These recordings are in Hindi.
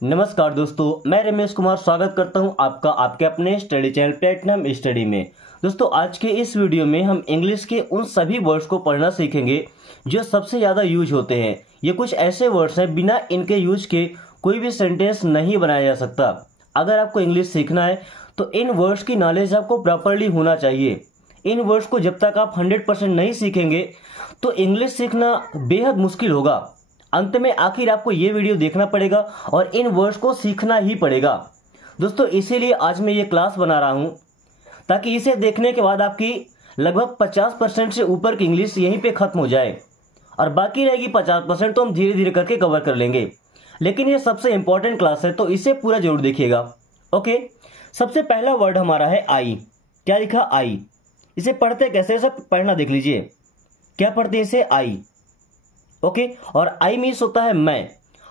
नमस्कार दोस्तों, मैं रमेश कुमार स्वागत करता हूं आपका आपके अपने स्टडी चैनल प्लेटिनम स्टडी में। दोस्तों, आज के इस वीडियो में हम इंग्लिश के उन सभी वर्ड्स को पढ़ना सीखेंगे जो सबसे ज़्यादा यूज होते हैं। ये कुछ ऐसे वर्ड्स हैं बिना इनके यूज के कोई भी सेंटेंस नहीं बनाया जा सकता। अगर आपको इंग्लिश सीखना है तो इन वर्ड्स की नॉलेज आपको प्रॉपरली होना चाहिए। इन वर्ड्स को जब तक आप 100% नहीं सीखेंगे तो इंग्लिश सीखना बेहद मुश्किल होगा। अंत में आखिर आपको ये वीडियो देखना पड़ेगा और इन वर्ड्स को सीखना ही पड़ेगा। दोस्तों, इसीलिए आज मैं ये क्लास बना रहा हूँ ताकि इसे देखने के बाद आपकी लगभग 50% से ऊपर की इंग्लिश यहीं पे खत्म हो जाए और बाकी रहेगी 50% तो हम धीरे धीरे करके कवर कर लेंगे। लेकिन ये सबसे इंपॉर्टेंट क्लास है तो इसे पूरा जरूर देखिएगा। ओके, सबसे पहला वर्ड हमारा है आई। क्या लिखा? आई। इसे पढ़ते कैसे, सब पढ़ना देख लीजिए। क्या पढ़ते हैं इसे? आई। ओके, और आई मीन्स होता है मैं।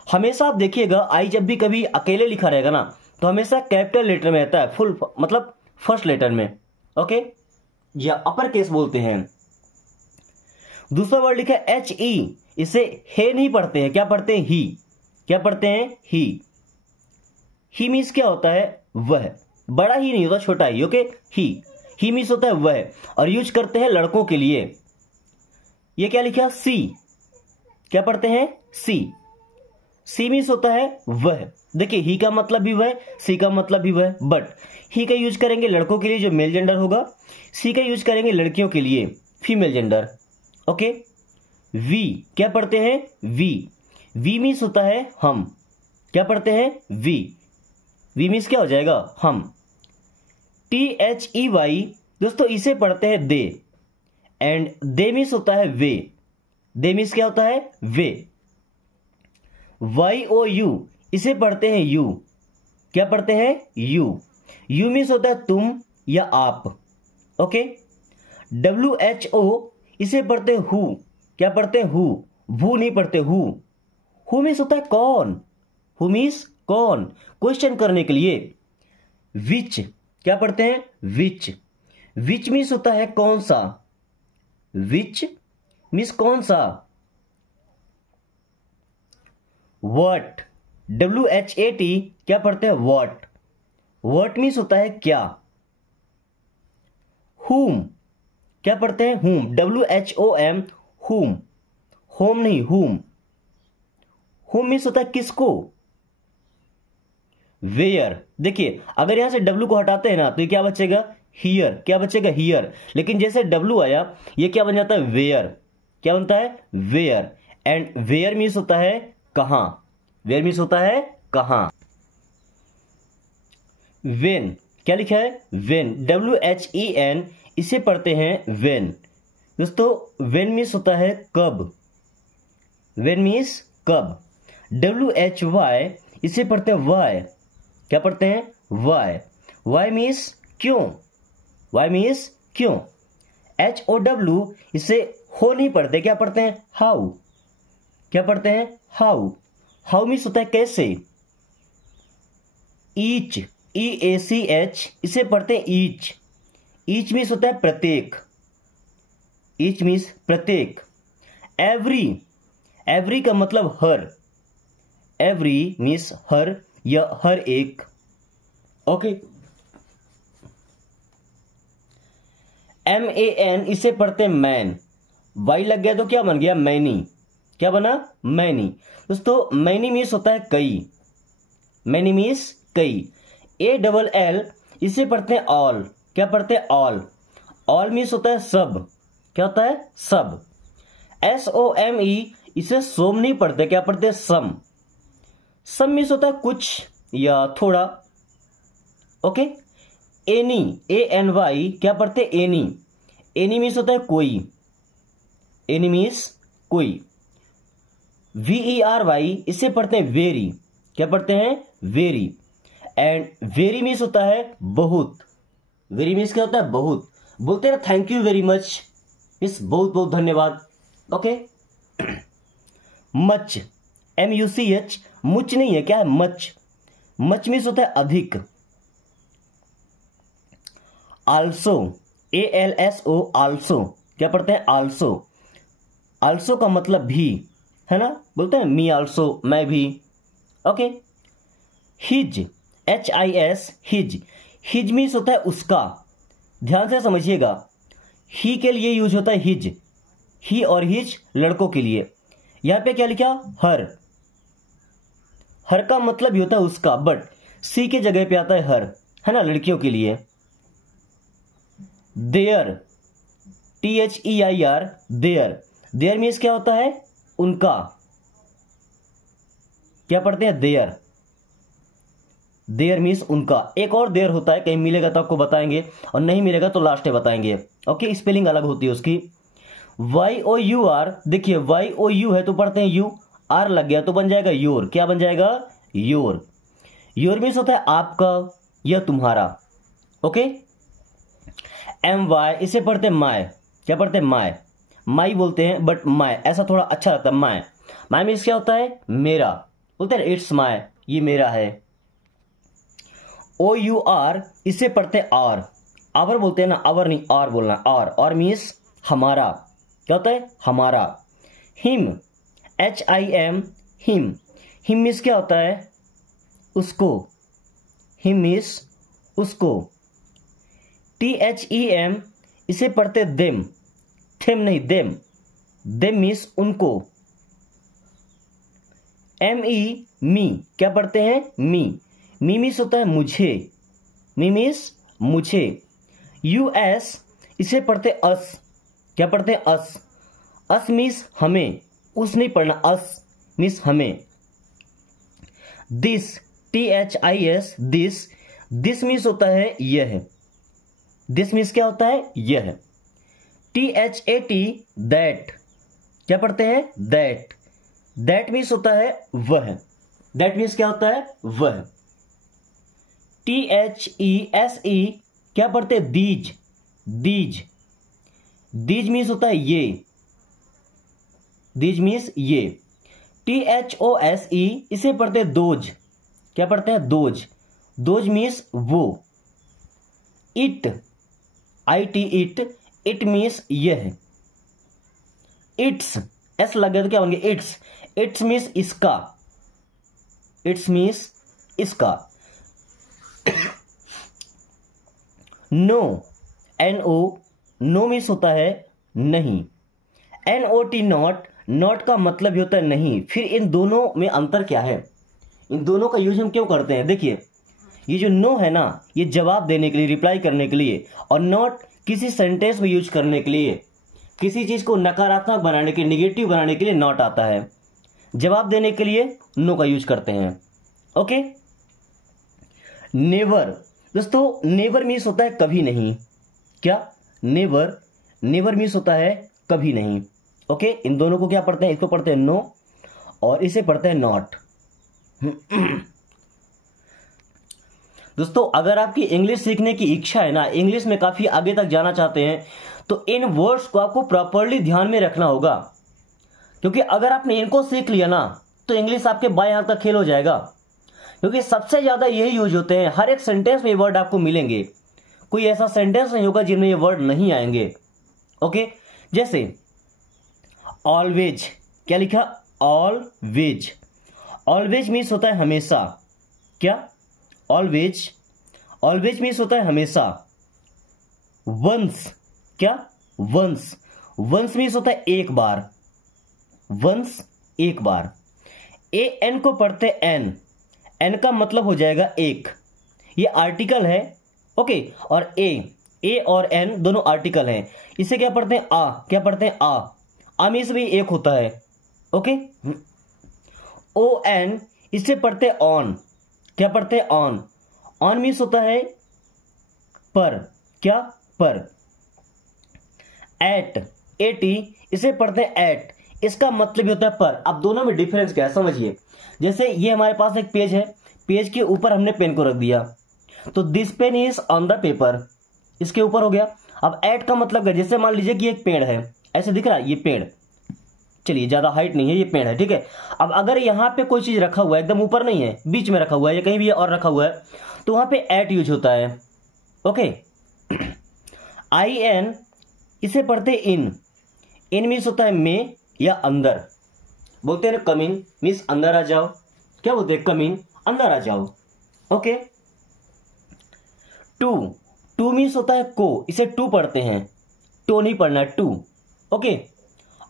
हमेशा आप देखिएगा आई जब भी कभी अकेले लिखा रहेगा ना तो हमेशा कैपिटल लेटर में रहता है, फुल मतलब फर्स्ट लेटर में। ओके, या अपर केस बोलते हैं। दूसरा वर्ड लिखा है एच ई। इसे हे नहीं पढ़ते हैं, क्या पढ़ते हैं? ही। क्या पढ़ते हैं? ही। ही मीन्स क्या होता है? वह। बड़ा ही नहीं होता, छोटा ही। ओके, ही मीन्स होता है वह और यूज करते हैं लड़कों के लिए। ये क्या लिखा? सी। क्या पढ़ते हैं? सी। सी मीन्स होता है वह। देखिए, ही का मतलब भी वह, सी का मतलब भी वह, बट ही का यूज करेंगे लड़कों के लिए जो मेल जेंडर होगा, सी का यूज करेंगे लड़कियों के लिए फीमेल जेंडर। Okay, we. क्या पढ़ते हैं? वी। वी मीन्स होता है हम। क्या पढ़ते हैं? वी। वी मीन्स क्या हो जाएगा? हम। THEY दोस्तों इसे पढ़ते हैं दे एंड दे मीन्स होता है वे। दे मीन्स क्या होता है? वे। YOU इसे पढ़ते हैं यू। क्या पढ़ते हैं? यू। यू मीन्स होता है तुम या आप। ओके, WHO इसे पढ़ते हैं हु। क्या पढ़ते हैं? हु। भू नहीं पढ़ते, हु। हु मीन्स होता है कौन। हु मीन्स कौन, क्वेश्चन करने के लिए। विच। क्या पढ़ते हैं? विच। विच मीन्स होता है कौन सा। विच मीन्स कौन सा। व्हाट। WHAT क्या पढ़ते हैं? व्हाट। व्हाट मीन्स होता है क्या। whom क्या पढ़ते हैं? whom। WHOM whom। होम नहीं, whom। whom मीन्स होता है किसको। वेयर। देखिए, अगर यहां से W को हटाते हैं ना तो ये क्या बचेगा? हियर। क्या बचेगा? हियर। लेकिन जैसे W आया ये क्या बन जाता है? वेयर। क्या बनता है? वेयर। एंड वेयर मीन्स होता है कहां। वेयर मीन्स होता है कहां। वेन। क्या लिखा है? वेन। WHEN इसे पढ़ते हैं वेन। दोस्तों, वेन मीन्स होता है कब। वेन मीन्स कब। WHY इसे पढ़ते हैं वाई। क्या पढ़ते हैं? वाई। वाई मीन्स क्यों। वाई मीन्स क्यों। HOW इसे हो नहीं पढ़ते, क्या पढ़ते हैं? हाउ। क्या पढ़ते हैं? हाउ। हाउ मीन्स होता है कैसे। ईच। EACH इसे पढ़ते हैं ईच। ईच मीन्स होता है प्रत्येक। ईच मीन्स प्रत्येक। एवरी। एवरी का मतलब हर। एवरी मीन्स हर या हर एक। ओके, MAN इसे पढ़ते हैं मैन। वाई लग गया तो क्या बन गया? मैनी। क्या बना? मैनी। दोस्तों, मैनी मीन्स होता है कई। मैनी मीन्स कई। ALL इसे पढ़ते हैं ऑल। क्या पढ़ते हैं? ऑल। ऑल मीन्स होता है सब। क्या होता है? सब। SOME इसे सोम नहीं पढ़ते, क्या पढ़ते हैं? सम। सम मीन्स होता है कुछ या थोड़ा। Okay, any. ANY क्या पढ़ते हैं? एनी। एनी मीन्स होता है कोई। एनी मीन्स कोई। VERY इसे पढ़ते हैं वेरी। क्या पढ़ते हैं? वेरी। एंड वेरी मीन्स होता है बहुत। वेरी मीन्स क्या होता है? बहुत। बोलते हैं थैंक यू वेरी मच, इस बहुत बहुत धन्यवाद। Okay, much. MUCH मुच नहीं है, क्या है? मच। मच मीन्स होता है अधिक। आल्सो। ALSO also. क्या पढ़ते हैं? आल्सो। आल्सो का मतलब भी है ना, बोलते हैं मी आल्सो, मैं भी। Okay, his, HIS, his. His means होता है उसका। ध्यान से समझिएगा, ही के लिए यूज होता है हिज, ही और हिज लड़कों के लिए। यहां पे क्या लिखा, हर। हर का मतलब ही होता है उसका, बट सी के जगह पे आता है हर, है ना, लड़कियों के लिए। There, THEIR, there. There means क्या होता है, उनका। क्या पढ़ते हैं, देयर। देयर मीन्स उनका। एक और देयर होता है, कहीं मिलेगा तो आपको बताएंगे, और नहीं मिलेगा तो लास्ट में बताएंगे। ओके, स्पेलिंग अलग होती है उसकी। YOUR, देखिए YOU है तो पढ़ते हैं यू, आर लग गया तो बन जाएगा योर। क्या बन जाएगा, योर। योर मीन्स होता है आपका या तुम्हारा। ओके। MY, इसे पढ़ते हैं माय। क्या पढ़ते हैं, माय। माई बोलते हैं बट माय ऐसा थोड़ा अच्छा लगता है, माय। माय मीन्स क्या होता है, मेरा। बोलते हैं इट्स माय, ये मेरा है। OUR, इसे पढ़ते हैं आर। आवर बोलते हैं ना, आवर नहीं आर बोलना, आर। और मीन्स हमारा। क्या होता है, हमारा। Him, HIM, him. Him means क्या होता है, उसको। हिम मीन्स उसको। THEM, इसे पढ़ते देम। थेम नहीं, देम। देम मीन्स उनको। ME, मी। क्या पढ़ते हैं, मी। मी मीन्स होता है मुझे। मी मीन्स मुझे। US, इसे पढ़ते अस। क्या पढ़ते हैं, अस। अस मीन्स हमें, उस नहीं पढ़ना, अस मीन्स हमें। This, THIS, this. This means होता है यह। दिस मीन्स क्या होता है, यह। THAT, that. क्या पढ़ते हैं, दैट। दैट मीन्स होता है वह। दैट मीन्स क्या होता है, वह। THESE, क्या पढ़ते हैं, दीज। दीज। दीज मीन्स होता है ये। दीज मीन्स ये। THOSE, इसे पढ़ते हैं दोज। क्या पढ़ते हैं, दोज। दोज मीन्स वो। It, IT, it. It means यह। इट्स, एस लग गया तो क्या बन गया, इट्स। इट्स मीन्स इसका। इट्स मीन्स इसका। नो, NO, नो मीन्स होता है नहीं। NOT, not. नॉट का मतलब ही होता है नहीं। फिर इन दोनों में अंतर क्या है, इन दोनों का यूज हम क्यों करते हैं, देखिए ये जो नो है ना, ये जवाब देने के लिए, रिप्लाई करने के लिए, और नॉट किसी सेंटेंस में यूज करने के लिए, किसी चीज को नकारात्मक बनाने के, निगेटिव बनाने के लिए नॉट आता है। जवाब देने के लिए नो का यूज करते हैं। ओके। नेवर, दोस्तों नेवर मीन्स होता है कभी नहीं। क्या, नेवर। नेवर मीन्स होता है कभी नहीं। ओके। इन दोनों को क्या पढ़ते हैं, इसको पढ़ते हैं नो, और इसे पढ़ते हैं नॉट। दोस्तों अगर आपकी इंग्लिश सीखने की इच्छा है ना, इंग्लिश में काफी आगे तक जाना चाहते हैं, तो इन वर्ड्स को आपको प्रॉपर्ली ध्यान में रखना होगा, क्योंकि अगर आपने इनको सीख लिया ना, तो इंग्लिश आपके बाएं हाथ का खेल हो जाएगा। क्योंकि सबसे ज्यादा यही यूज होते हैं, हर एक सेंटेंस में ये वर्ड आपको मिलेंगे। कोई ऐसा सेंटेंस नहीं होगा जिनमें ये वर्ड नहीं आएंगे। ओके। जैसे ऑलवेज, क्या लिखा, ऑलवेज। ऑलवेज मीन्स होता है हमेशा। क्या, ऑलवेज। ऑलवेज मीन्स होता है हमेशा। वंस, क्या, वंस। वंस मीन्स होता है एक बार। वंस, एक बार। AN को पढ़ते एन। एन का मतलब हो जाएगा एक, ये आर्टिकल है। ओके। और ए और एन दोनों आर्टिकल हैं। इसे क्या पढ़ते हैं, आ। क्या पढ़ते हैं, आ मीन्स भी एक होता है। ओके। ON, इसे पढ़ते हैं ऑन। क्या पढ़ते हैं, ऑन। ऑन मीन्स होता है पर। क्या, पर। एट, AT, इसे पढ़ते हैं एट। इसका मतलब भी होता है पर। अब दोनों में डिफरेंस क्या है समझिए। जैसे ये हमारे पास एक पेज है, पेज के ऊपर हमने पेन को रख दिया, तो this pen is on the paper, इसके ऊपर हो गया। अब एट का मतलब क्या, जैसे मान लीजिए कि एक पेड़ है, ऐसे दिख रहा है ये पेड़, चलिए ज्यादा हाइट नहीं है, ये पेड़ है, ठीक है। अब अगर यहाँ पे कोई चीज रखा हुआ है, एकदम ऊपर नहीं है, बीच में रखा हुआ है या कहीं भी और रखा हुआ है, तो वहां पे एट यूज होता है। ओके। IN, इसे पढ़ते इन। इन मीन्स होता है में या अंदर। बोलते हैं ना कम इन मीन्स अंदर आ जाओ। क्या बोलते हैं, कम इन, अंदर आ जाओ। ओके। टू, टू मीन्स होता है को, इसे टू पढ़ते हैं, टो नहीं पढ़ना, to. Okay.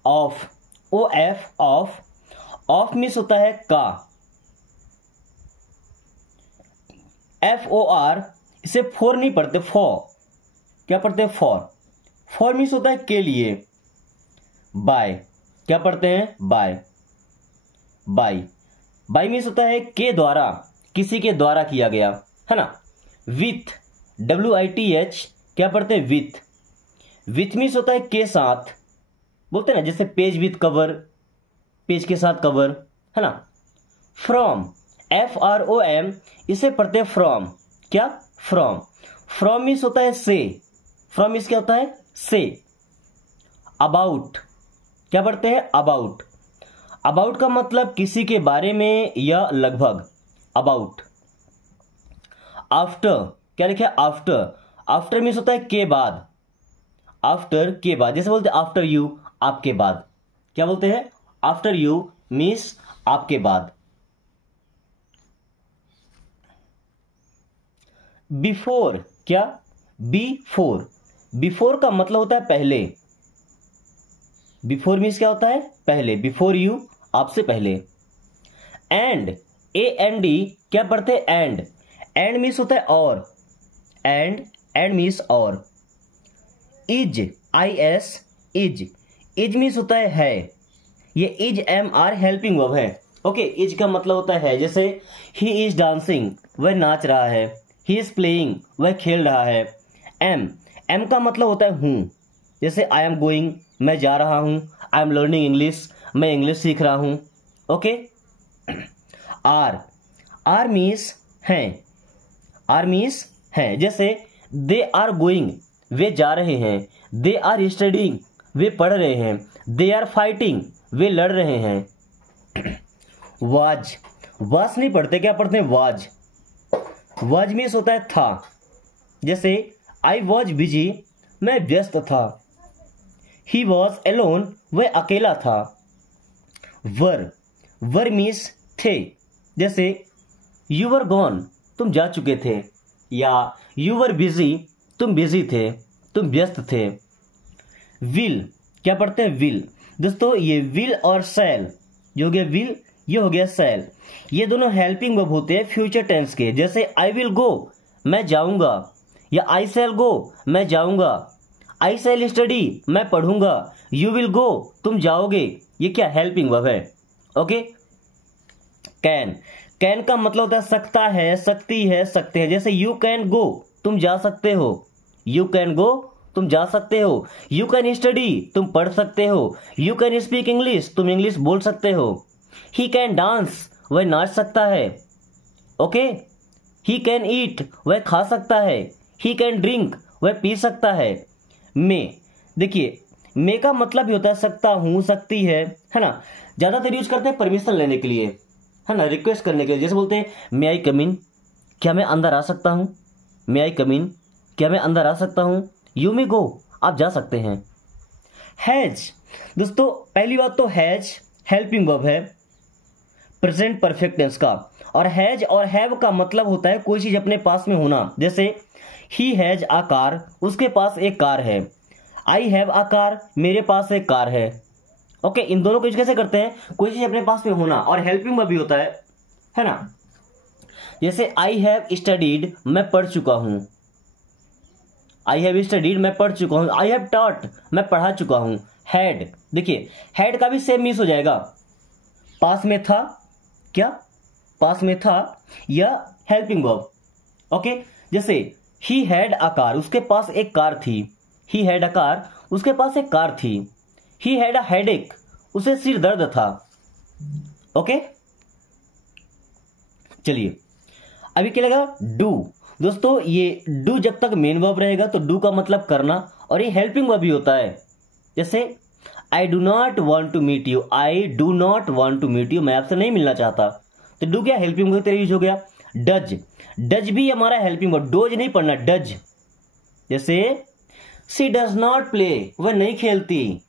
Of, O F, of, of means होता है का। एफ ओ आर, इसे फोर नहीं पढ़ते, फॉर, क्या पढ़ते हैं, फॉर। फॉर मीन्स होता है के लिए। बाय, क्या पढ़ते हैं, बाय, बाय। बाय मीन्स होता है के द्वारा, किसी के द्वारा किया गया, है ना। विथ, WITH, क्या पढ़ते हैं, विथ। विथ मीन्स होता है के साथ, बोलते हैं ना, जैसे पेज विथ कवर, पेज के साथ कवर, है ना। फ्रॉम, FROM, इसे पढ़ते हैं फ्रॉम, क्या, फ्रॉम। फ्रॉम मीन्स होता है से, फ्रॉम मीन्स क्या होता है, से। अबाउट, क्या पढ़ते हैं, अबाउट। अबाउट का मतलब किसी के बारे में या लगभग, अबाउट। आफ्टर, क्या लिखा है, आफ्टर। आफ्टर मीन्स होता है के बाद, आफ्टर के बाद, जैसे बोलते हैं आफ्टर यू, आपके बाद, क्या बोलते हैं, आफ्टर यू मीन्स आपके बाद। बिफोर, क्या, बिफोर। बिफोर का मतलब होता है पहले, बिफोर मीन्स क्या होता है, पहले, बिफोर यू, आपसे पहले। एंड, AND, क्या पढ़ते हैं, एंड। एंड मीन्स होता है और, एंड, एंड मीन्स और। Is, IS, is. Is means होता है, ये इज MR हेल्पिंग वर्ब है। ओके। इज का मतलब होता है, जैसे ही इज डांसिंग, वह नाच रहा है, ही इज प्लेइंग, वह खेल रहा है। एम का मतलब होता है हूं, जैसे आई एम गोइंग, मैं जा रहा हूं, आई एम लर्निंग इंग्लिश, मैं इंग्लिश सीख रहा हूं। ओके। आर मीन्स हैं, आर मीन्स हैं, जैसे दे आर गोइंग, वे जा रहे हैं, दे आर स्टडीइंग, वे पढ़ रहे हैं, दे आर फाइटिंग, वे लड़ रहे हैं। वाज, वाज नहीं पढ़ते, क्या पढ़ते हैं, वाज। वाज मीन्स होता है था, जैसे आई वॉज बिजी, मैं व्यस्त था। ही वॉज एलोन, वह अकेला था। वर मीन्स थे, जैसे यू वर गॉन, तुम जा चुके थे, या यू वर बिजी, तुम बिजी थे, तुम व्यस्त थे। विल, क्या पढ़ते हैं, विल। दोस्तों ये विल और शैल, ये हो गया विल, ये हो गया शैल, ये दोनों हेल्पिंग वर्ब होते हैं फ्यूचर टेंस के। जैसे आई विल गो, मैं जाऊंगा, या आई शैल गो, मैं जाऊंगा। आई शैल स्टडी, मैं पढ़ूंगा। यू विल गो, तुम जाओगे, ये क्या, हेल्पिंग वर्ब है। ओके। कैन, कैन का मतलब होता है सकता है, सकती है, सकते हैं, जैसे यू कैन गो, तुम जा सकते हो, यू कैन गो, तुम जा सकते हो। यू कैन स्टडी, तुम पढ़ सकते हो। यू कैन स्पीक इंग्लिश, तुम इंग्लिश बोल सकते हो। ही कैन डांस, वह नाच सकता है। ओके। ही कैन ईट, वह खा सकता है। ही कैन ड्रिंक, वह पी सकता है। मे, देखिए मे का मतलब भी होता है सकता हूं, सकती है ना। ज्यादातर यूज करते हैं परमिशन लेने के लिए, है ना, रिक्वेस्ट करने के लिए, जैसे बोलते हैं मे आई कम इन, क्या मैं अंदर आ सकता हूं, मे आई कम इन, क्या मैं अंदर आ सकता हूं। यू मे गो, आप जा सकते हैं। हैज, दोस्तों पहली बात तो हैज हेल्पिंग वर्ब है प्रेजेंट परफेक्ट टेंस का, और हैज और हैव का मतलब होता है कोई चीज अपने पास में होना। जैसे ही हैज आ कार, उसके पास एक कार है। आई हैव आ कार, मेरे पास एक कार है। ओके। इन दोनों को यूज कैसे करते हैं, कोई चीज अपने पास में होना, और हेल्पिंग वर्ब भी होता है ना। जैसे आई हैव स्टडीड, मैं पढ़ चुका हूं। आई हैव स्टडीड, मैं पढ़ चुका हूं। आई हैव टॉट, मैं पढ़ा चुका हूं। हैड, देखिए हैड का भी सेम मीन्स हो जाएगा, पास में था, क्या, पास में था, या हेल्पिंग वर्ब। ओके। जैसे ही हैड अ कार, उसके पास एक कार थी। ही हैड अ कार, उसके पास एक कार थी। ही हैड अ हेडेक, उसे सिर दर्द था। ओके। चलिए अभी क्या लगा, डू। दोस्तों ये डू जब तक मेन वर्ब रहेगा तो डू का मतलब करना, और ये हेल्पिंग वर्ब भी होता है। जैसे I do not want to meet you, I do not want to meet you, मैं आपसे नहीं मिलना चाहता। तो डू क्या, हेल्पिंग वर्ब यूज हो गया। डज, डज भी हमारा हेल्पिंग वर्ब, डोज नहीं पढ़ना, डज। जैसे सी डज नॉट प्ले, वह नहीं खेलती।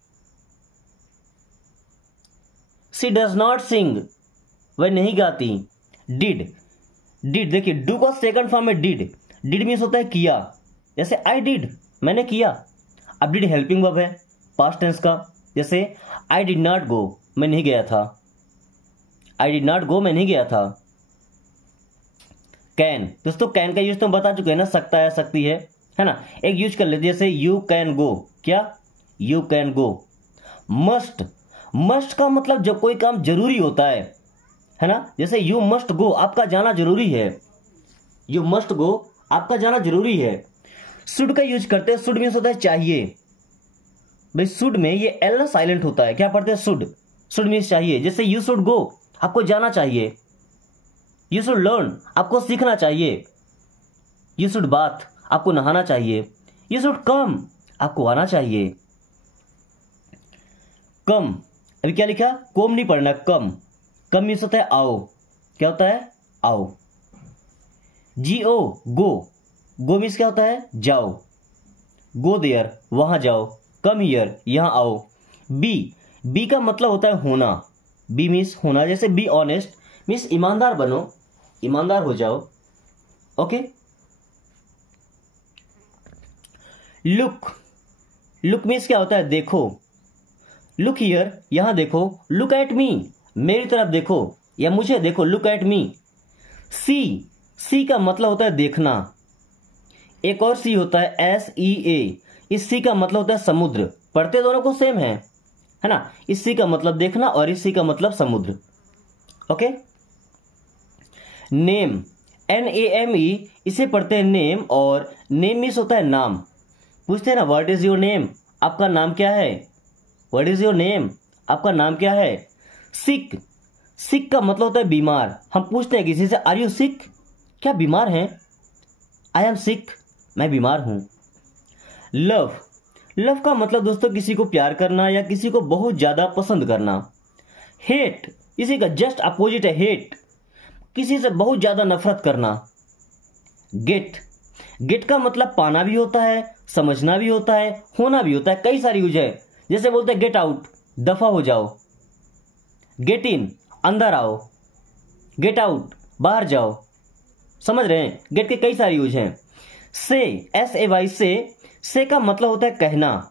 सी डज नॉट सिंग, वह नहीं गाती। डिड, डिड, देखिए डू का सेकंड फॉर्म में डिड। डिड मीन्स होता है किया, जैसे आई डिड, मैंने किया। अब डिड हेल्पिंग वर्ब है पास्ट टेंस का, जैसे आई डिड नॉट गो, मैं नहीं गया था। आई डिड नॉट गो, मैं नहीं गया था। कैन, दोस्तों कैन का यूज तो हम बता चुके हैं ना, सकता है, सकती है ना। एक यूज कर लेते जैसे यू कैन गो, क्या you can go. Must, must का मतलब जब कोई काम जरूरी होता है ना, जैसे यू मस्ट गो, आपका जाना जरूरी है। यू मस्ट गो, आपका जाना जरूरी है। शुड का यूज करते हैं, शुड मीन्स होता है चाहिए। भाई शुड में ये एल साइलेंट होता है, क्या पढ़ते हैं शुड, शुड मीन्स चाहिए। जैसे यू शुड गो, आपको जाना चाहिए। यू शुड लर्न, आपको सीखना चाहिए। यू शुड बाथ, आपको नहाना चाहिए। यू शुड कम, आपको आना चाहिए। कम, अभी क्या लिखा, कोम नहीं पढ़ना, कम। कम मीन्स होता है आओ, क्या होता है आओ। GO गो, गो मीन्स क्या होता है जाओ। गो देयर, वहां जाओ। कम हियर, यहां आओ। बी का मतलब होता है होना। बी मीन्स होना, जैसे बी ऑनेस्ट मीन्स ईमानदार बनो, ईमानदार हो जाओ। ओके। लुक, लुक मीन्स क्या होता है देखो। लुक हियर, यहां देखो। लुक एट मी, मेरी तरफ देखो या मुझे देखो, लुक एट मी। सी का मतलब होता है देखना। एक और सी होता है SEA, इस सी का मतलब होता है समुद्र। पढ़ते दोनों को सेम है ना। इस सी का मतलब देखना और इस सी का मतलब समुद्र। ओके। नेम, NAME, इसे पढ़ते हैं नेम, और नेम मीन्स होता है नाम। पूछते हैं ना व्हाट इज योर नेम, आपका नाम क्या है। व्हाट इज योर नेम, आपका नाम क्या है। सिक, सिक का मतलब होता है बीमार। हम पूछते हैं किसी से आर यू सिक, क्या बीमार हैं। आई एम सिक, मैं बीमार हूं। लव, लव का मतलब दोस्तों किसी को प्यार करना या किसी को बहुत ज्यादा पसंद करना। हेट, इसी का जस्ट अपोजिट है हेट, किसी से बहुत ज्यादा नफरत करना। गेट, गेट का मतलब पाना भी होता है, समझना भी होता है, होना भी होता है, कई सारी यूज है। जैसे बोलते हैं गेट आउट, दफा हो जाओ। गेट इन, अंदर आओ। गेट आउट, बाहर जाओ। समझ रहे हैं, गेट के कई सारे यूज हैं। से, SAY, से का मतलब होता है कहना।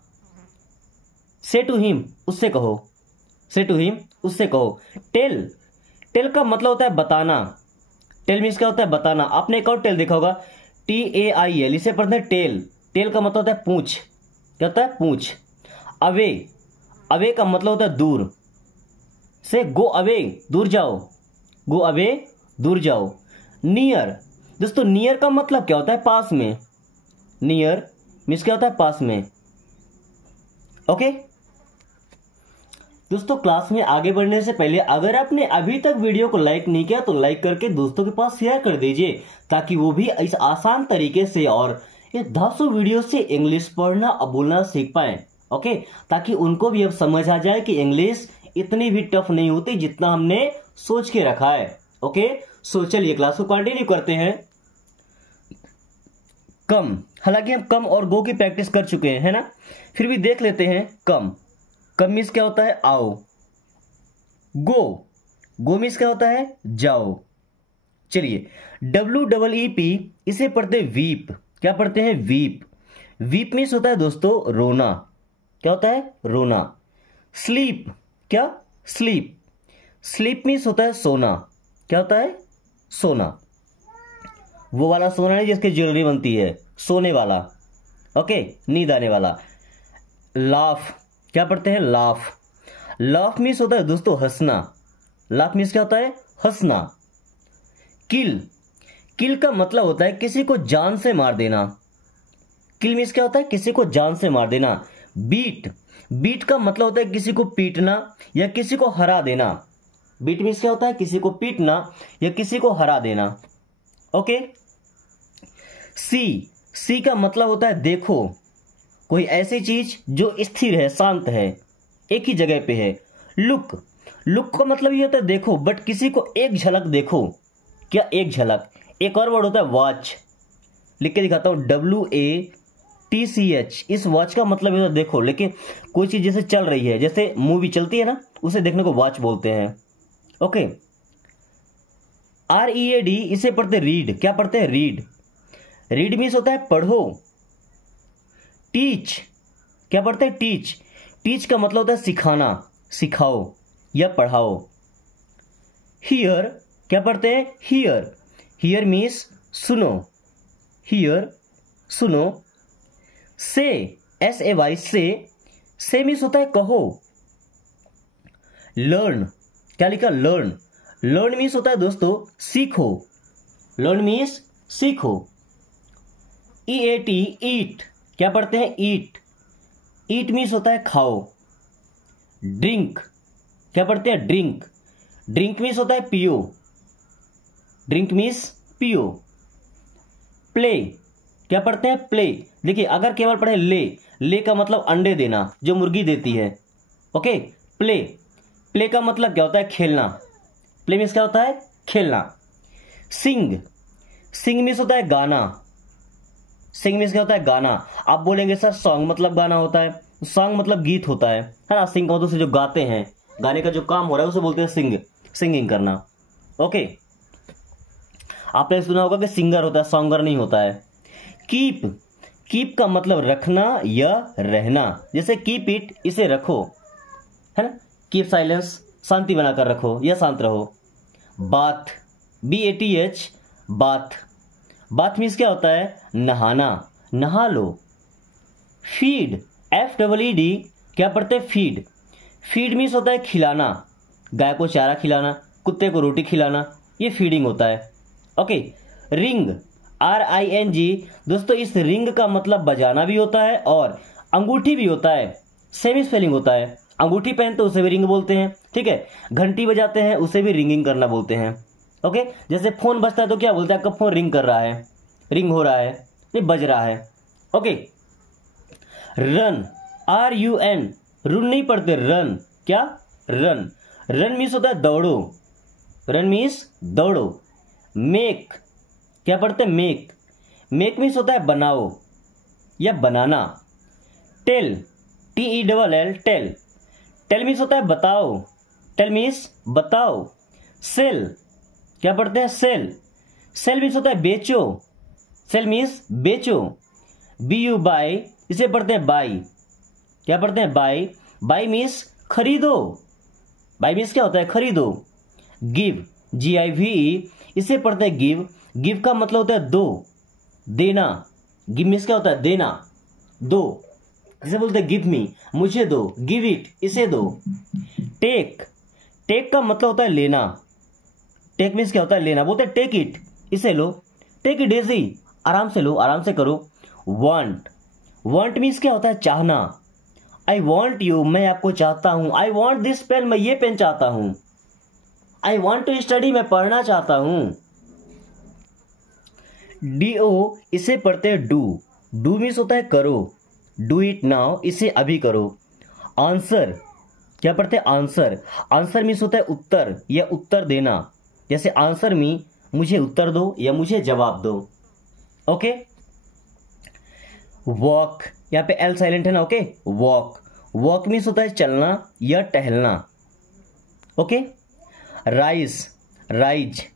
से टू हिम, उससे कहो। से टू हिम, उससे कहो। टेल, टेल का मतलब होता है बताना। टेल मीन्स क्या होता है बताना। आपने एक और टेल देखा होगा, TAIL, इसे पढ़ते हैं टेल। टेल का मतलब होता है पूंछ, क्या होता है पूंछ। अवे, अवे का मतलब होता है दूर। से गो अवे, दूर जाओ। गो अवे, दूर जाओ। नियर, दोस्तों नियर का मतलब क्या होता है पास में। नियर मीन्स क्या होता है पास में। ओके दोस्तों, क्लास में आगे बढ़ने से पहले अगर आपने अभी तक वीडियो को लाइक नहीं किया तो लाइक करके दोस्तों के पास शेयर कर दीजिए, ताकि वो भी इस आसान तरीके से और इस 200 वीडियो से इंग्लिश पढ़ना और बोलना सीख पाए। ओके, ताकि उनको भी अब समझ आ जाए कि इंग्लिश इतनी भी टफ नहीं होती जितना हमने सोच के रखा है। ओके, सो चलिए क्लास को कंटिन्यू करते हैं। कम, हालांकि हम कम और गो की प्रैक्टिस कर चुके हैं, है ना, फिर भी देख लेते हैं। कम, कम मीन्स क्या होता है आओ। गो, गो मीन्स क्या होता है जाओ। चलिए, WEEP, इसे पढ़ते हैं वीप। क्या पढ़ते हैं वीप। वीप मीन्स होता है दोस्तों रोना। क्या होता है रोना। स्लीप, क्या स्लीप। स्लीप मीन्स होता है सोना। क्या होता है सोना। वो वाला सोना नहीं जिसकी ज्वेलरी बनती है, सोने वाला। ओके, नींद आने वाला। लाफ, क्या पढ़ते हैं लाफ। लाफ मीन्स होता है दोस्तों हंसना। लाफ मीन्स क्या होता है हंसना। किल, किल का मतलब होता है किसी को जान से मार देना। किल मीन्स क्या होता है किसी को जान से मार देना। बीट, बीट का मतलब होता है किसी को पीटना या किसी को हरा देना। बीट मीन्स क्या होता है किसी को पीटना या किसी को हरा देना। ओके। सी, सी का मतलब होता है देखो, कोई ऐसी चीज जो स्थिर है, शांत है, एक ही जगह पे है। लुक, लुक का मतलब ये होता है देखो, बट किसी को एक झलक देखो। क्या एक झलक। एक और वर्ड होता है वॉच, लिख के दिखाता हूं, WATCH। इस वॉच का मतलब ये होता है देखो, लेकिन कोई चीज जैसे चल रही है, जैसे मूवी चलती है ना, उसे देखने को वॉच बोलते हैं। ओके, READ इसे पढ़ते रीड, क्या पढ़ते हैं रीड। रीड मीन्स होता है पढ़ो। टीच क्या पढ़ते हैं टीच, टीच का मतलब होता है सिखाना, सिखाओ या पढ़ाओ। हियर क्या पढ़ते हैं हियर, हियर मीन्स सुनो, हियर सुनो। से SAY से मीन्स होता है कहो। लर्न क्या लिखा लर्न, लर्न मीन्स होता है दोस्तों सीखो, लर्न मीन्स सीखो। EAT ईट क्या पढ़ते हैं ईट, ईट मीन्स होता है खाओ। ड्रिंक क्या पढ़ते हैं ड्रिंक, ड्रिंक मीन्स होता है पियो, ड्रिंक मीन्स पियो। प्ले क्या पढ़ते हैं प्ले, देखिए अगर केवल पढ़े ले का मतलब अंडे देना जो मुर्गी देती है, ओके। प्ले, प्ले का मतलब क्या होता है खेलना, प्ले मीन्स क्या होता है खेलना। सिंग, सिंग मीन्स होता है गाना, सिंग मीन्स क्या होता है गाना। आप बोलेंगे सर सॉन्ग मतलब गाना होता है, सॉन्ग मतलब गीत होता है ना। सिंग का मतलब जो गाते हैं, गाने का जो काम हो रहा है उसे बोलते हैं सिंग, सिंगिंग करना, ओके। आपने सुना होगा कि सिंगर होता है, सॉन्गर नहीं होता है। कीप, कीप का मतलब रखना या रहना, जैसे कीप इट इसे रखो, है ना। कीप साइलेंस शांति बनाकर रखो या शांत रहो। Bath BATH bath, bath means क्या होता है नहाना, नहा लो। फीड FEED क्या पढ़ते हैं फीड, फीड मीन्स होता है खिलाना, गाय को चारा खिलाना, कुत्ते को रोटी खिलाना, ये फीडिंग होता है, ओके। रिंग RING दोस्तों इस रिंग का मतलब बजाना भी होता है और अंगूठी भी होता है, सेम स्पेलिंग होता है। अंगूठी पहनते उसे भी रिंग बोलते हैं, ठीक है। घंटी बजाते हैं उसे भी रिंगिंग करना बोलते हैं, ओके। जैसे फोन बजता है तो क्या बोलते हैं आपका फोन रिंग कर रहा है, रिंग हो रहा है, नहीं बज रहा है, ओके। रन RUN, रुन नहीं पढ़ते रन, क्या रन, रन मीन्स होता है दौड़ो, रन मीन्स दौड़ो। मेक क्या पढ़ते हैं मेक, मेक मीन्स होता है बनाओ या बनाना। Tell TELL tell, tell means होता है बताओ, टेल मीन्स बताओ। सेल क्या पढ़ते हैं सेल, सेल मीन्स होता है बेचो, सेल मीन्स बेचो। BU बाय इसे पढ़ते हैं बाई, क्या पढ़ते हैं बाई, बाई मीन्स खरीदो, बाई मीन्स क्या होता है खरीदो। गिव GIVE इसे पढ़ते हैं गिव, गिव का मतलब होता है दो, देना, गिव मीन्स क्या होता है देना, दो, जिसे बोलते हैं गिव मी मुझे दो, गिव इट इसे दो। टेक, टेक का मतलब होता है लेना, टेक मीन्स क्या होता है लेना, बोलते हैं टेक इट इसे लो, टेक इट इजी आराम से लो, आराम से करो। वांट, वांट मीन्स क्या होता है चाहना, आई वॉन्ट यू मैं आपको चाहता हूं, आई वॉन्ट दिस पेन मैं ये पेन चाहता हूं, आई वॉन्ट टू स्टडी मैं पढ़ना चाहता हूं। DO इसे पढ़ते हैं डू, डू मीन्स होता है करो, डू इट नाउ इसे अभी करो। आंसर क्या पढ़ते हैं आंसर, आंसर मीन्स होता है उत्तर या उत्तर देना, जैसे आंसर मी मुझे उत्तर दो या मुझे जवाब दो, ओके। वॉक यहाँ पे L साइलेंट है ना, ओके। वॉक, वॉक मीन्स होता है चलना या टहलना, ओके। राइज, राइज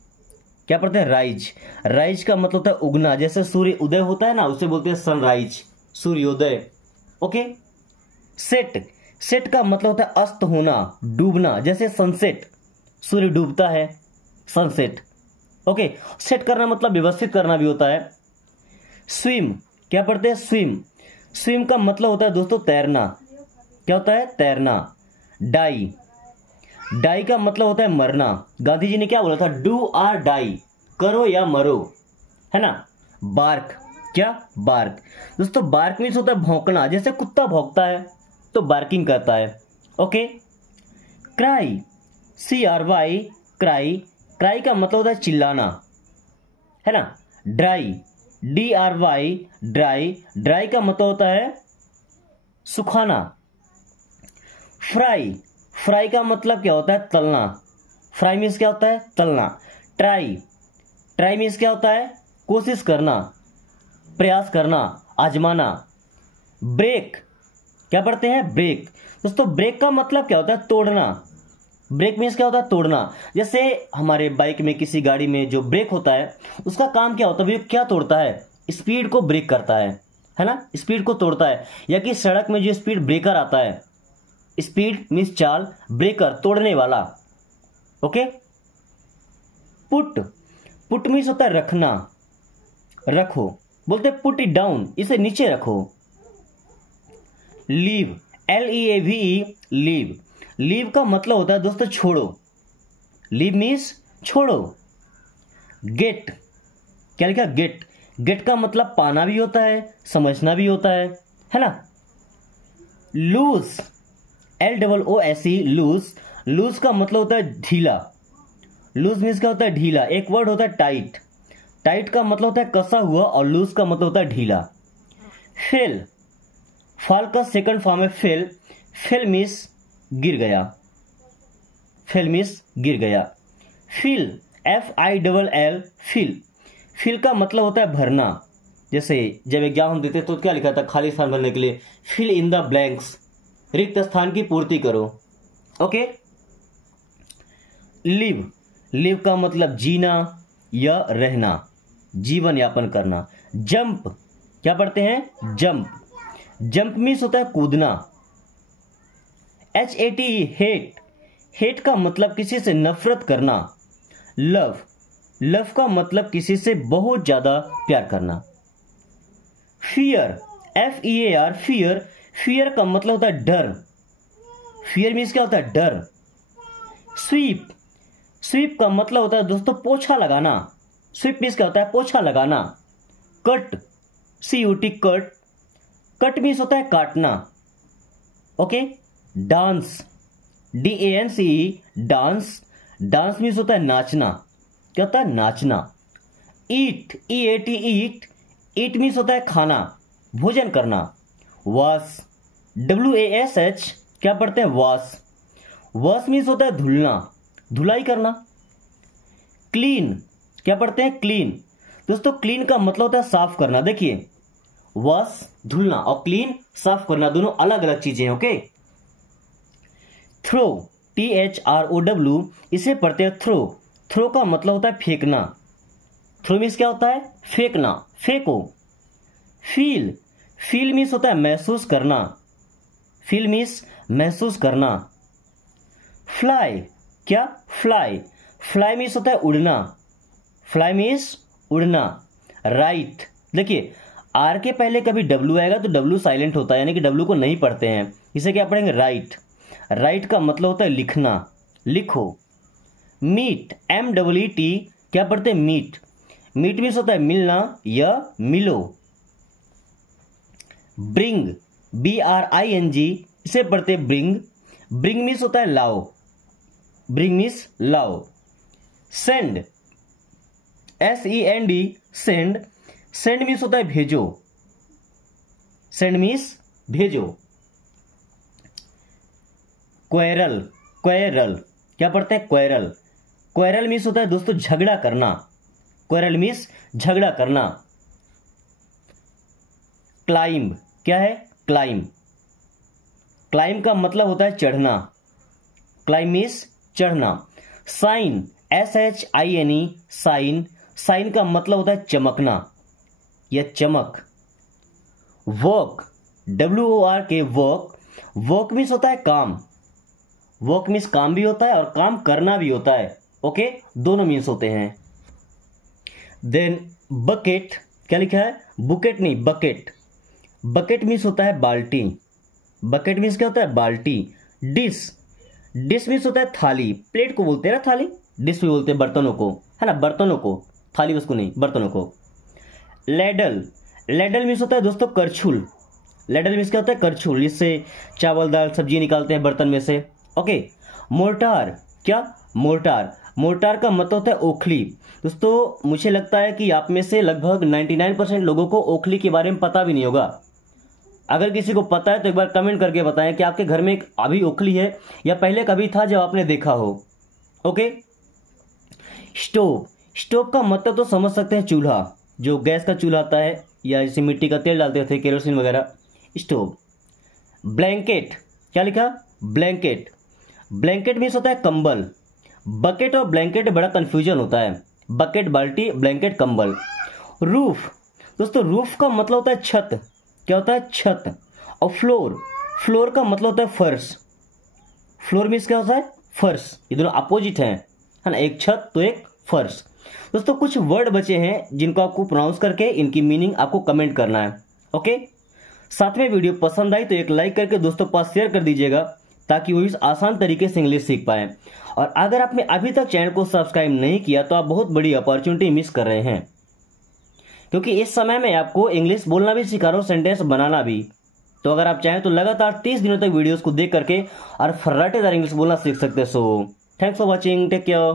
क्या पढ़ते हैं राइज, राइज का मतलब होता है उगना, जैसे सूर्य उदय होता है ना उसे बोलते हैं सनराइज, सूर्योदय, ओके। सेट, सेट का मतलब होता है अस्त होना, डूबना, जैसे सनसेट सूर्य डूबता है, सनसेट, ओके। सेट करना मतलब व्यवस्थित करना भी होता है। स्विम क्या पढ़ते हैं स्विम, स्विम का मतलब होता है दोस्तों तैरना, क्या होता है तैरना। डाई, डाई का मतलब होता है मरना, गांधी जी ने क्या बोला था डू और डाई, करो या मरो, है ना। बार्क, क्या बार्क दोस्तों, बार्क मीन्स होता है भौंकना, जैसे कुत्ता भौंकता है तो बार्किंग करता है, okay. Cry CRY cry, cry का मतलब होता है चिल्लाना, है ना। ड्राई DRY ड्राई, ड्राई का मतलब होता है सुखाना। फ्राई, फ्राई का मतलब क्या होता है तलना, फ्राई मीन्स क्या होता है तलना। ट्राई, ट्राई मीन्स क्या होता है कोशिश करना, प्रयास करना, आजमाना। ब्रेक क्या पढ़ते हैं ब्रेक दोस्तों, ब्रेक का मतलब क्या होता है तोड़ना, ब्रेक मीन्स क्या होता है? तोड़ना। जैसे हमारे बाइक में, किसी गाड़ी में जो ब्रेक होता है उसका काम क्या होता है? क्या तोड़ता है? स्पीड को ब्रेक करता है ना, स्पीड को तोड़ता है। या कि सड़क में जो स्पीड ब्रेकर आता है, स्पीड मीन्स चाल, ब्रेकर तोड़ने वाला। ओके। पुट, पुट मीन्स होता है रखना, रखो, बोलते हैं पुट इट डाउन, इसे नीचे रखो। लीव, LEAVE, लीव, लीव का मतलब होता है दोस्तों छोड़ो, लीव मीन्स छोड़ो। गेट, क्या लिखा? गेट, गेट का मतलब पाना भी होता है, समझना भी होता है ना। लूज, LOOSE, लूज, लूज का मतलब होता है ढीला, लूज मीन्स क्या होता है? ढीला। एक वर्ड होता है टाइट, टाइट का मतलब होता है कसा हुआ, और लूज का मतलब होता है ढीला। फेल, फॉल का सेकंड फॉर्म है फेल, फेल मीन्स गिर गया, फेल मीन्स गिर गया। फिल, FILL, फिल, फिल का मतलब होता है भरना। जैसे जब एग्जाम हम देते तो क्या लिखा था खाली स्थान भरने के लिए? फिल इन द ब्लैंक्स, रिक्त स्थान की पूर्ति करो। ओके। लिव, लिव का मतलब जीना या रहना, जीवन यापन करना। जंप, क्या पढ़ते हैं? जंप, जंप मीन्स होता है कूदना। HATE, हेट, हेट का मतलब किसी से नफरत करना। लव, लव का मतलब किसी से बहुत ज्यादा प्यार करना। फियर, FEAR, फियर, फियर का मतलब होता है डर, फियर मीन्स क्या होता है? डर। स्वीप, स्वीप का मतलब होता है दोस्तों पोछा लगाना, स्वीप मीन्स क्या होता है? पोछा लगाना। Cut, CUT, cut, cut means होता है काटना। Okay. Dance, DANCE, dance, dance means होता है नाचना, क्या होता है? नाचना। ईट, EAT, ईट, ईट मीन्स होता है खाना, भोजन करना। वॉश, WASH, क्या पढ़ते हैं? वॉश, वॉश मीन्स होता है धुलना, धुलाई करना। क्लीन, क्या पढ़ते हैं? क्लीन। दोस्तों क्लीन का मतलब होता है साफ करना। देखिए वॉश धुलना और क्लीन साफ करना, दोनों अलग अलग चीजें हैं। ओके। थ्रो, THROW, इसे पढ़ते हैं थ्रो, थ्रो का मतलब होता है फेंकना, थ्रो मीन्स क्या होता है? फेंकना, फेंको। फील, फील मीन्स होता है महसूस करना, फील मीन्स महसूस करना। फ्लाई, क्या? फ्लाई, फ्लाई मीन्स होता है उड़ना, फ्लाई मीन्स उड़ना। राइट, देखिए आर के पहले कभी डब्ल्यू आएगा तो डब्ल्यू साइलेंट होता है, यानी कि डब्ल्यू को नहीं पढ़ते हैं, इसे क्या पढ़ेंगे? राइट, राइट का मतलब होता है लिखना, लिखो। मीट, MEET, क्या पढ़ते हैं? मीट, मीट मीन्स होता है मिलना या मिलो। ब्रिंग, BRING, इसे पढ़ते हैं ब्रिंग, ब्रिंग मीन्स होता है लाओ, ब्रिंग मीन्स लाओ। Send, SEND, send, send means होता है भेजो, सेंड मीन्स भेजो। क्वेरल, क्वेरल, क्या पढ़ते हैं? क्वेरल, क्वेरल मीन्स होता है दोस्तों झगड़ा करना, क्वेरल मीन्स झगड़ा करना। क्लाइंब, क्या है? क्लाइंब, क्लाइंब का मतलब होता है चढ़ना, क्लाइंब मीन्स चढ़ना। साइन, SHINE, साइन, साइन का मतलब होता है चमकना या चमक। Work, WORK, work, work means होता है काम, वर्क मीन्स काम भी होता है और काम करना भी होता है। ओके, दोनों मीन्स होते हैं। देन बकेट, क्या लिखा है? बुकेट नहीं, बकेट, बकेट मीन्स होता है बाल्टी, बकेट मीन्स क्या होता है? बाल्टी। डिश, डिश मीन्स होता है थाली, प्लेट को बोलते हैं ना थाली, डिश भी बोलते हैं बर्तनों को, है ना, बर्तनों को, थाली उसको नहीं, बर्तनों को। लेडल, लेडल मीन्स होता है दोस्तों करछुल, लेडल मीन्स क्या होता है? करछुल, इससे चावल दाल सब्जी निकालते हैं बर्तन में से। ओके। मोर्टार, क्या? मोर्टार, मोर्टार का मतलब होता है ओखली। दोस्तों मुझे लगता है कि आप में से लगभग 99% लोगों को ओखली के बारे में पता भी नहीं होगा। अगर किसी को पता है तो एक बार कमेंट करके बताएं कि आपके घर में एक अभी ओखली है या पहले कभी था जब आपने देखा हो। ओके। स्टोव, स्टोव का मतलब तो समझ सकते हैं चूल्हा, जो गैस का चूल्हा आता है या जैसे मिट्टी का तेल डालते थे, केरोसिन वगैरह, स्टोव। ब्लैंकेट, क्या लिखा? ब्लैंकेट, ब्लैंकेट मीन्स होता है कंबल। बकेट और ब्लैंकेट बड़ा कंफ्यूजन होता है, बकेट बाल्टी, ब्लैंकेट कंबल। रूफ, दोस्तों रूफ का मतलब होता है छत, क्या होता है छत। और फ्लोर, फ्लोर का मतलब होता है फर्श। फ्लोर मीन्स क्या होता है फर्श, ये दोनों अपोजिट हैं, है ना, एक छत तो एक फर्श। दोस्तों कुछ वर्ड बचे हैं जिनको आपको प्रोनाउंस करके इनकी मीनिंग आपको कमेंट करना है। ओके, साथ में वीडियो पसंद आई तो एक लाइक करके दोस्तों पास शेयर कर दीजिएगा ताकि वो इस आसान तरीके से इंग्लिश सीख पाए। और अगर आपने अभी तक चैनल को सब्सक्राइब नहीं किया तो आप बहुत बड़ी अपॉर्चुनिटी मिस कर रहे हैं, क्योंकि इस समय मैं आपको इंग्लिश बोलना भी सिखा रहा हूँ, सेंटेंस बनाना भी। तो अगर आप चाहें तो लगातार 30 दिनों तक वीडियोस को देख करके और फर्राटेदार इंग्लिश बोलना सीख सकते हैं। So thanks for watching, take care.